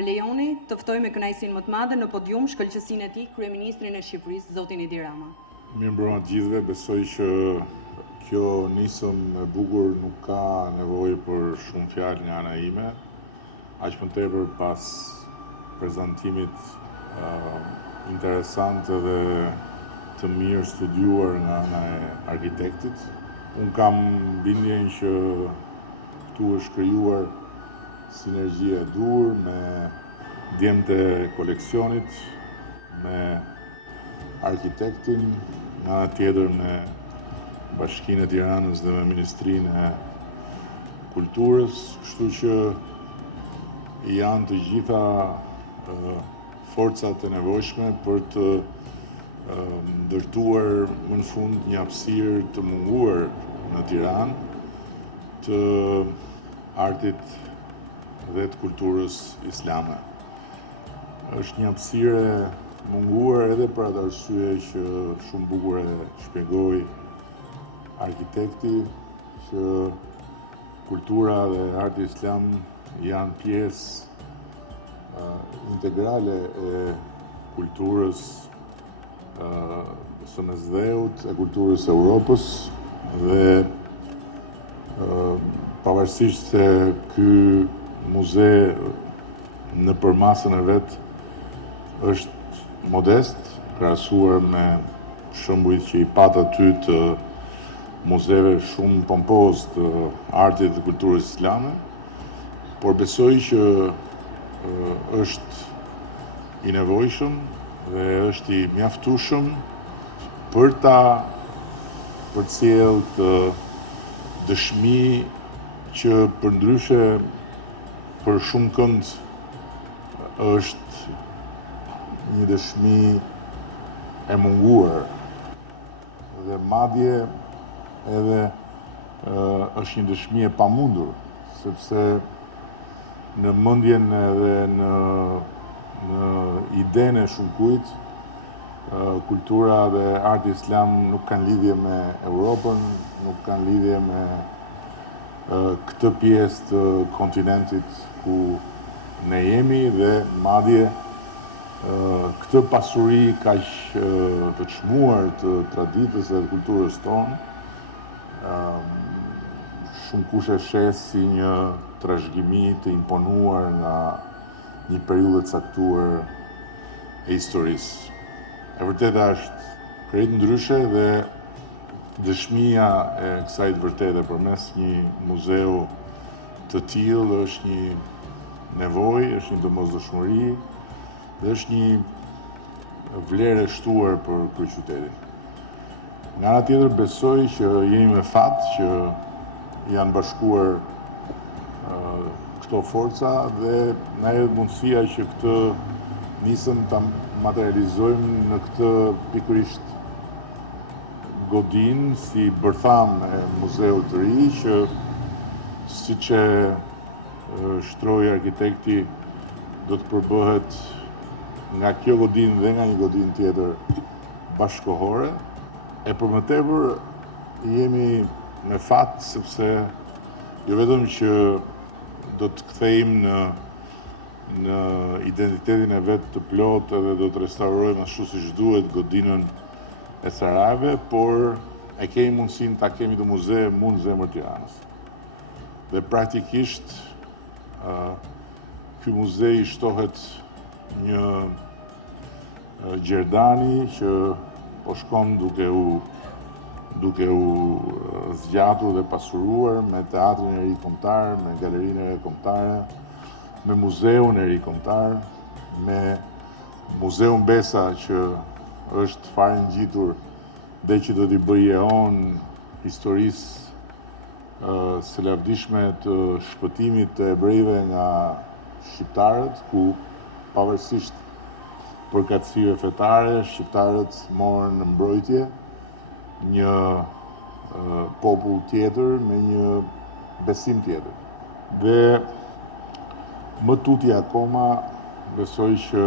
Më lejoni të ftoj me kënaqësinë më të madhe në podium shkëlqësinë e tij kryeministrin e Shqipërisë, zotin Edi Rama. Mirëmbrëma të gjithëve, besoj që kjo nisëm e bukur nuk ka nevojë për shumë fjalë nga ana ime, aq më tepër pas prezantimit interesant dhe të mirë studiuar nga ana e arkitektit. Unë kam bindjen që këtu është krijuar sinergjia e dur me djemtë e koleksionit, me arkitektin, nga ana tjetër me Bashkinë e Tiranës dhe me Ministrinë e Kulturës, kështu që janë të gjitha forcat e nevojshme për të ndërtuar më në fund një hapësirë të munguar në Tiranë të artit dhe të kulturës islame. Është një hapësirë e munguar edhe për atë arsye që shumë bukur e shpjegoi arkitekti, që kultura dhe arti islam janë pjesë integrale e kulturës së Mesdheut, e kulturës së Europës dhe pavarësisht se ky muze në përmasën e vet është modest, krahasuar me shembujt që i pat aty të muzeve shumë pompoz të artit dhe kulturës islame, por besoj që është i nevojshëm dhe është i mjaftueshëm për ta përcjell këtë dëshmi që përndryshe për shumë kënd është një dëshmi e munguar dhe madje edhe është një dëshmi e pamundur, sepse në mendjen edhe në idenë e shumë kujt, kultura dhe arti islam nuk kanë lidhje me Europën, nuk kanë lidhje me këtë pjesë të kontinentit ku ne jemi dhe madje këtë pasuri kaq të çmuar të traditës dhe kulturës tonë, shumë kush e sheh si një trashëgimi të imponuar nga një periudhë e caktuar e historisë. E vërteta është krejt ndryshe dhe dëshmia e kësaj të vërtete përmes një muzeu të tillë është një nevojë, është një domosdoshmëri dhe është një vlerë e shtuar për kryeqytetin. Nga ana tjetër besoj që jemi me fat që janë bashkuar këto forca dhe na jep mundësia që këtë nisëm ta materializojmë në këtë pikërisht godinë si bërtham e muzeut të ri që siç e shtroi arkitekti do të përbëhet nga kjo godinë dhe nga një godinë tjetër bashkëkohore. E për më tepër jemi me fat sepse jo vetëm që do të kthejmë në identitetin e vet të plot edhe do të restaurojmë ashtu siç duhet godinën e Sarajeve, por e kemi mundësinë ta kemi të muze mund zemër Tiranës. Dhe praktikisht ky muze i shtohet një Gjerdani që po shkon duke u zgjatur dhe pasuruar me teatrin e ri kombëtar, me galerinë e re kombëtare, me muzeun e ri kombëtar, me muzeun Besa që është fare ngjitur dhe që do t'i bëjë eon historisë së lavdishme të shpëtimit të ebrejve nga shqiptarët, ku pavarësisht përkatësive fetare, shqiptarët morën në mbrojtje një popull tjetër me një besim tjetër. Dhe më tutje akoma besoj që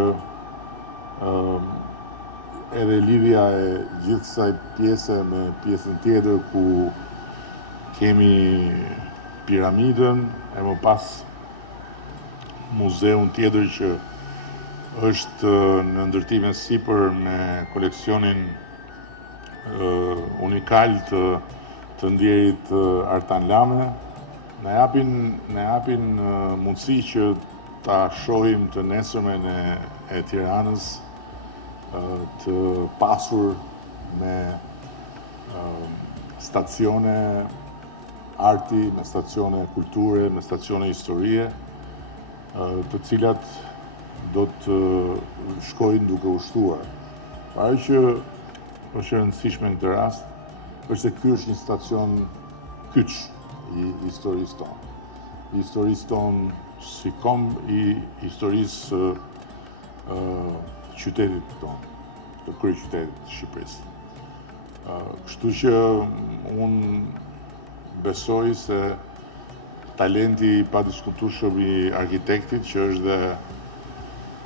edhe lidhja e gjithë kësaj pjese me pjesën tjetër ku kemi piramidën, e më pas muzeun tjetër që është në ndërtime sipër me koleksionin unikal të ndjerit Artan Lame, na japin mundësi që ta shohim të nesërmen e Tiranës të pasur me stacione arti, me stacione kulture, me stacione historie, të cilat do të shkojnë duke ushtuar. Ajo që është e rëndësishme në këtë rast, është se ky është një stacion kyç i historisë tonë. I historisë tonë si komb i historisë qytetit tonë, të kryeqytetit të Shqipërisë. Kështu që unë besoj se talenti i padiskutueshëm i arkitektit, që është dhe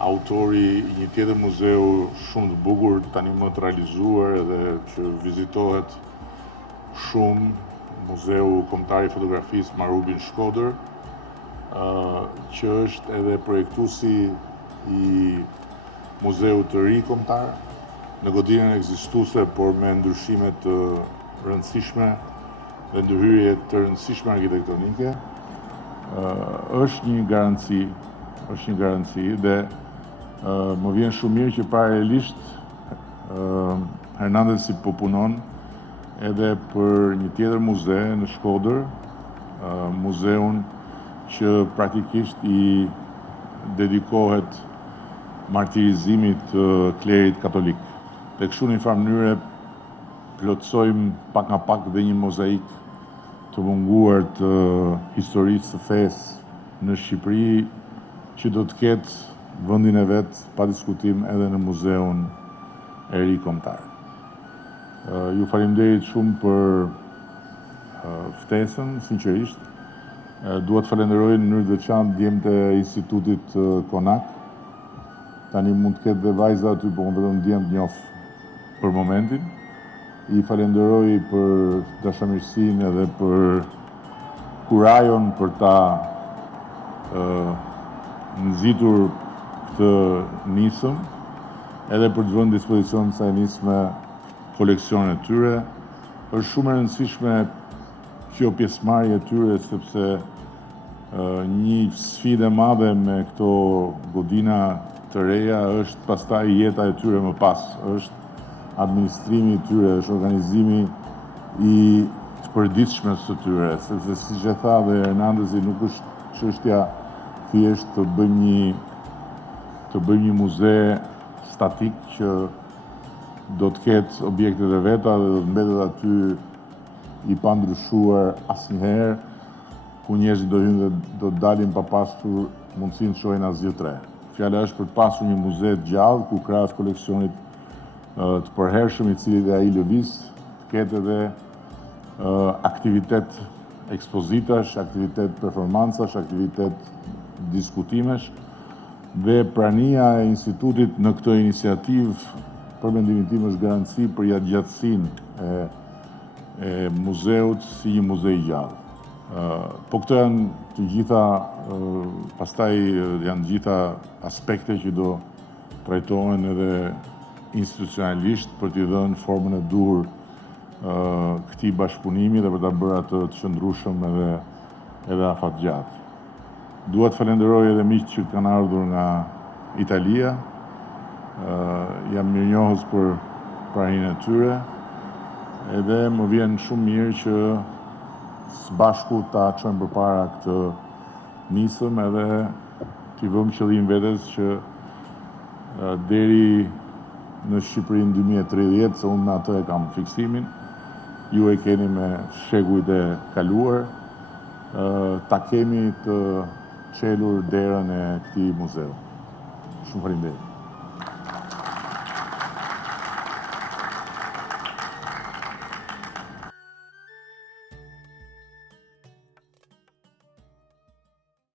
autori i një tjetër muzeu shumë të bukur, tani më të realizuar edhe që vizitohet shumë, Muzeu Kombëtar i Fotografisë Marubin Shkodër, që është edhe projektuesi i Muzeut të Ri Kombëtar, në godinën ekzistuese, por me ndryshime të rëndësishme dhe ndërhyrje të rëndësishme arkitektonike, është një garanci dhe më vjen shumë mirë që paralelisht Hernandez po punon edhe për një tjetër muze në Shkodër, muzeun që praktikisht i dedikohet martirizimit të klerit katolik. Dhe kështu në një farë mënyrë plotësojmë pak nga pak dhe një mozaik të munguar të historisë së fesë në Shqipëri, që do të ketë vendin e vet pa diskutim edhe në Muzeun e Ri Kombëtar. Ju faleminderit shumë për ftesën, sinqerisht. Dua të falenderoj në mënyrë të veçantë djemtë e Institutit Konak. Tani mund të ketë dhe vajza aty, po unë vetëm djemt njoh për momentin. I falenderoj për dashamirësinë edhe për kurajon për ta nxitur këtë nisëm, edhe për të vënë në dispozicion kësaj nisme koleksionin e tyre. Është shumë e rëndësishme kjo pjesëmarrje e tyre, sepse një sfidë e madhe me këto godina të reja është pastaj jeta e tyre më pas, është administrimi i tyre, është organizimi i të përditshmes së tyre, sepse siç e tha dhe Hernandezi, nuk është çështja thjesht të bëjmë një muze statik që do të ketë objektet e veta dhe do të mbetet aty i pandryshuar asnjëherë, ku njerëzit do hyjnë dhe do të dalin pa pasur mundësinë të shohin asgjë të re. Fjala është për të pasur një muze të gjallë, ku krahas koleksionit të përhershëm i cili dhe ai lëviz, të ketë edhe aktivitet ekspozitash, aktivitet performancash, aktivitet diskutimesh, dhe prania e institutit në këtë iniciativë për mendimin tim është garanci për gjatësinë e muzeut si një muze i gjallë. Po këto janë të gjitha, pastaj janë të gjitha aspekte që do trajtohen edhe institucionalisht për t'i dhënë formën e duhur këtij bashkëpunimi dhe për ta bërë atë të qëndrueshëm edhe afatgjatë. Dua të falenderoj edhe miqtë që kanë ardhur nga Italia. Jam mirënjohës për praninë e tyre, edhe më vjen shumë mirë që së bashku ta çojmë përpara këtë nisëm edhe t'i vëmë qëllim vetes që deri në Shqipërinë 2030, se unë me atë e kam fiksimin, ju e keni me shekujt e kaluar, ta kemi të çelur derën e këtij muzeu. Shumë faleminderit.